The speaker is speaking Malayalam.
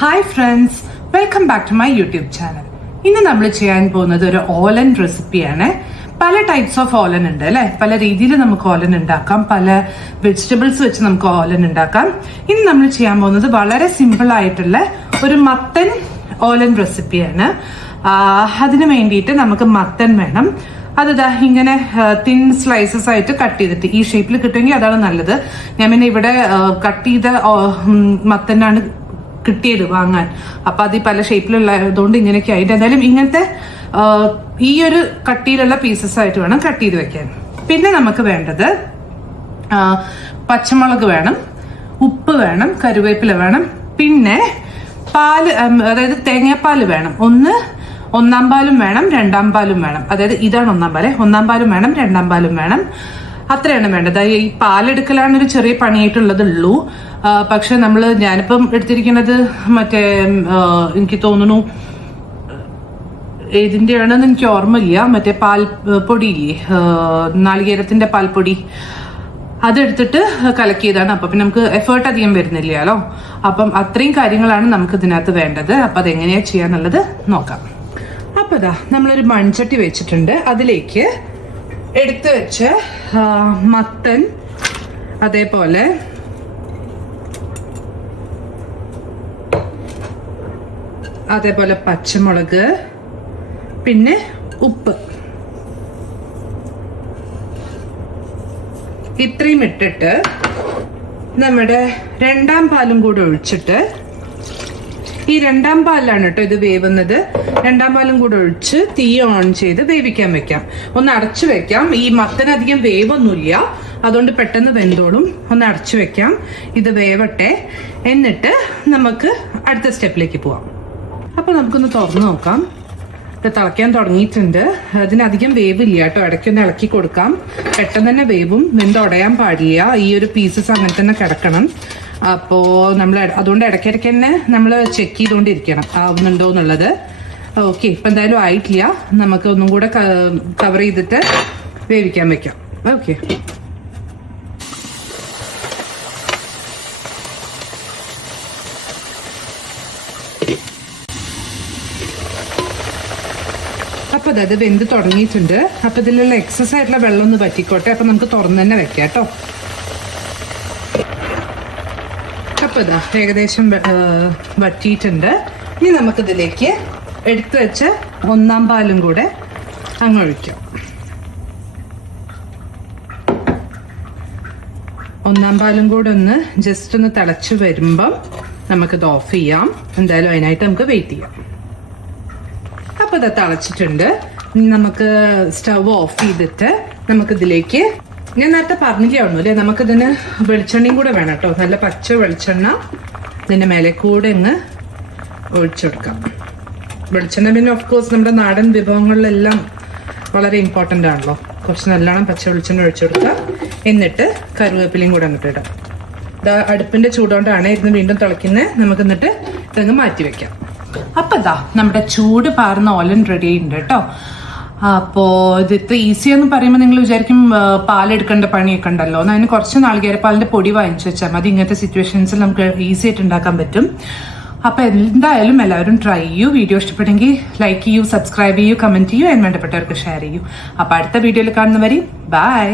Hi friends, welcome back to my YouTube channel. ഇന്ന് നമ്മൾ ചെയ്യാൻ പോകുന്നത് ഒരു ഓലൻ റെസിപ്പിയാണ്. പല ടൈപ്സ് ഓഫ് ഓലൻ ഉണ്ട് അല്ലെ, പല രീതിയിൽ നമുക്ക് ഓലൻ ഉണ്ടാക്കാം, പല വെജിറ്റബിൾസ് വെച്ച് നമുക്ക് ഓലൻ ഉണ്ടാക്കാം. ഇന്ന് നമ്മൾ ചെയ്യാൻ പോകുന്നത് വളരെ സിമ്പിൾ ആയിട്ടുള്ള ഒരു മത്തൻ ഓലൻ റെസിപ്പിയാണ്. അതിന് വേണ്ടിയിട്ട് നമുക്ക് മത്തൻ വേണം. അതാ ഇങ്ങനെ തിൻ സ്ലൈസസ് ആയിട്ട് കട്ട് ചെയ്തിട്ട് ഈ ഷേപ്പിൽ കിട്ടുമെങ്കിൽ അതാണ് നല്ലത്. ഞാൻ പിന്നെ ഇവിടെ കട്ട് ചെയ്ത മത്തനാണ് കിട്ടിയത് വാങ്ങാൻ. അപ്പൊ അത് പല ഷേപ്പിലുള്ളതുകൊണ്ട് ഇങ്ങനെയൊക്കെ ആയിട്ട് എന്തായാലും ഇങ്ങനത്തെ ഈ ഒരു കട്ടിയിലുള്ള പീസസ് ആയിട്ട് വേണം കട്ട് ചെയ്ത് വെക്കാൻ. പിന്നെ നമുക്ക് വേണ്ടത് പച്ചമുളക് വേണം, ഉപ്പ് വേണം, കരുവേപ്പില വേണം, പിന്നെ പാല്, അതായത് തേങ്ങാപ്പാല് വേണം. ഒന്നാം പാലും വേണം, രണ്ടാം പാലും വേണം. അതായത് ഇതാണ് ഒന്നാം പാലും വേണം, രണ്ടാം പാലും വേണം. അത്രയാണ് വേണ്ടത്. ഈ പാലെടുക്കലാണ് ഒരു ചെറിയ പണിയായിട്ടുള്ളതുള്ളൂ. പക്ഷെ ഞാനിപ്പം എടുത്തിരിക്കുന്നത് മറ്റേ എനിക്ക് തോന്നുന്നു ഏതിൻ്റെയാണെന്ന് എനിക്ക് ഓർമ്മയില്ല, മറ്റേ പാൽപ്പൊടിയില്ലേ, നാളികേരത്തിന്റെ പാൽപ്പൊടി, അതെടുത്തിട്ട് കലക്കിയതാണ്. അപ്പൊ പിന്നെ നമുക്ക് എഫേർട്ട് അധികം വരുന്നില്ലല്ലോ. അപ്പം അത്രയും കാര്യങ്ങളാണ് നമുക്ക് ഇതിനകത്ത് വേണ്ടത്. അപ്പൊ അതെങ്ങനെയാ ചെയ്യാന്നുള്ളത് നോക്കാം. അപ്പൊ നമ്മളൊരു മൺചട്ടി വെച്ചിട്ടുണ്ട്. അതിലേക്ക് എടുത്തു വെച്ച മത്തൻ, അതേപോലെ പച്ചമുളക്, പിന്നെ ഉപ്പ്, ഇത്രയും ഇട്ടിട്ട് നമ്മുടെ രണ്ടാം പാലും കൂടെ ഒഴിച്ചിട്ട്, ഈ രണ്ടാം പാലിലാണ് കേട്ടോ ഇത് വേവുന്നത്. രണ്ടാം പാലും കൂടെ ഒഴിച്ച് തീ ഓൺ ചെയ്ത് വേവിക്കാൻ വെക്കാം. ഒന്ന് അടച്ചു വെക്കാം. ഈ മത്തനധികം വേവൊന്നുമില്ല, അതുകൊണ്ട് പെട്ടെന്ന് വെന്തോളും. ഒന്ന് അടച്ചു വെക്കാം, ഇത് വേവട്ടെ. എന്നിട്ട് നമുക്ക് അടുത്ത സ്റ്റെപ്പിലേക്ക് പോവാം. അപ്പൊ നമുക്കൊന്ന് തുറന്നു നോക്കാം. ഇത് തിളയ്ക്കാൻ തുടങ്ങിയിട്ടുണ്ട്. അതിനധികം വേവില്ല കേട്ടോ, ഇടയ്ക്കൊന്ന് ഇളക്കി കൊടുക്കാം. പെട്ടെന്ന് തന്നെ വേവും, വെന്തുടയാൻ പാടില്ല. ഈ ഒരു പീസസ് അങ്ങനെ തന്നെ കിടക്കണം. അപ്പോ അതുകൊണ്ട് ഇടയ്ക്കിടയ്ക്ക് തന്നെ നമ്മൾ ചെക്ക് ചെയ്തുകൊണ്ടിരിക്കണം ആവുന്നുണ്ടോ എന്നുള്ളത്. ഓക്കെ, ഇപ്പൊ എന്തായാലും ആയിട്ടില്ല. നമുക്ക് ഒന്നും കൂടെ കവർ ചെയ്തിട്ട് വേവിക്കാൻ വെക്കാം. ഓക്കെ, അപ്പൊ അത് വെന്ത് തുടങ്ങിയിട്ടുണ്ട്. അപ്പൊ ഇതിലുള്ള എക്സസ് ആയിട്ടുള്ള വെള്ളം ഒന്ന് പറ്റിക്കോട്ടെ. അപ്പൊ നമുക്ക് തുറന്ന് തന്നെ വെക്കാം കേട്ടോ. അപ്പൊ ഏകദേശം വറ്റിയിട്ടുണ്ട്. ഇനി നമുക്കിതിലേക്ക് എടുത്തു വെച്ച ഒന്നാം പാലും കൂടെ അങ്ങ് ഒഴിക്കാം. ഒന്നാം പാലും കൂടെ ഒന്ന് ജസ്റ്റ് ഒന്ന് തിളച്ചു വരുമ്പം നമുക്കിത് ഓഫ് ചെയ്യാം. എന്തായാലും അതിനായിട്ട് നമുക്ക് വെയിറ്റ് ചെയ്യാം. അപ്പൊ ഇത് തിളച്ചിട്ടുണ്ട്. നമുക്ക് സ്റ്റവ് ഓഫ് ചെയ്തിട്ട് നമുക്കിതിലേക്ക്, ഞാൻ നേരത്തെ പറഞ്ഞില്ലായിരുന്നു അല്ലേ, നമുക്കിതിന് വെളിച്ചെണ്ണയും കൂടെ വേണം കേട്ടോ. നല്ല പച്ച വെളിച്ചെണ്ണ ഇതിന്റെ മേലെ കൂടെ ഒന്ന് ഒഴിച്ചെടുക്കാം. വെളിച്ചെണ്ണ പിന്നെ ഓഫ് കോഴ്സ് നമ്മുടെ നാടൻ വിഭവങ്ങളിലെല്ലാം വളരെ ഇമ്പോർട്ടൻ്റ് ആണല്ലോ. കുറച്ച് നല്ലോണം പച്ച വെളിച്ചെണ്ണ ഒഴിച്ചെടുക്കാം. എന്നിട്ട് കറിവേപ്പിലയും കൂടെ അങ്ങോട്ട് ഇടാം. അടുപ്പിന്റെ ചൂടുകൊണ്ടാണ് ഇരുന്ന് വീണ്ടും തിളയ്ക്കുന്നത്. നമുക്ക് എന്നിട്ട് ഇതങ്ങ് മാറ്റി വെക്കാം. അപ്പൊ നമ്മുടെ ചൂട് പാർന്ന ഓലൻ റെഡി ആയിട്ടുണ്ട് കേട്ടോ. അപ്പോ ഇത് ഇത്ര ഈസി എന്ന് പറയുമ്പോൾ നിങ്ങൾ വിചാരിക്കും പാലെടുക്കേണ്ട പണിയൊക്കെ ഉണ്ടല്ലോ. അതിന് കുറച്ച് നാളികേരപ്പാലിന്റെ പൊടി വാങ്ങിച്ചു വെച്ചാൽ മതി. ഇങ്ങനത്തെ സിറ്റുവേഷൻസിൽ നമുക്ക് ഈസി ആയിട്ട് ഉണ്ടാക്കാൻ പറ്റും. അപ്പൊ എന്തായാലും എല്ലാവരും ട്രൈ ചെയ്യൂ. വീഡിയോ ഇഷ്ടപ്പെട്ടെങ്കിൽ ലൈക്ക് ചെയ്യൂ, സബ്സ്ക്രൈബ് ചെയ്യൂ, കമന്റ് ചെയ്യൂ, വേണ്ടപ്പെട്ടവർക്ക് ഷെയർ ചെയ്യൂ. അപ്പൊ അടുത്ത വീഡിയോയിൽ കാണുന്നവരെ ബൈ.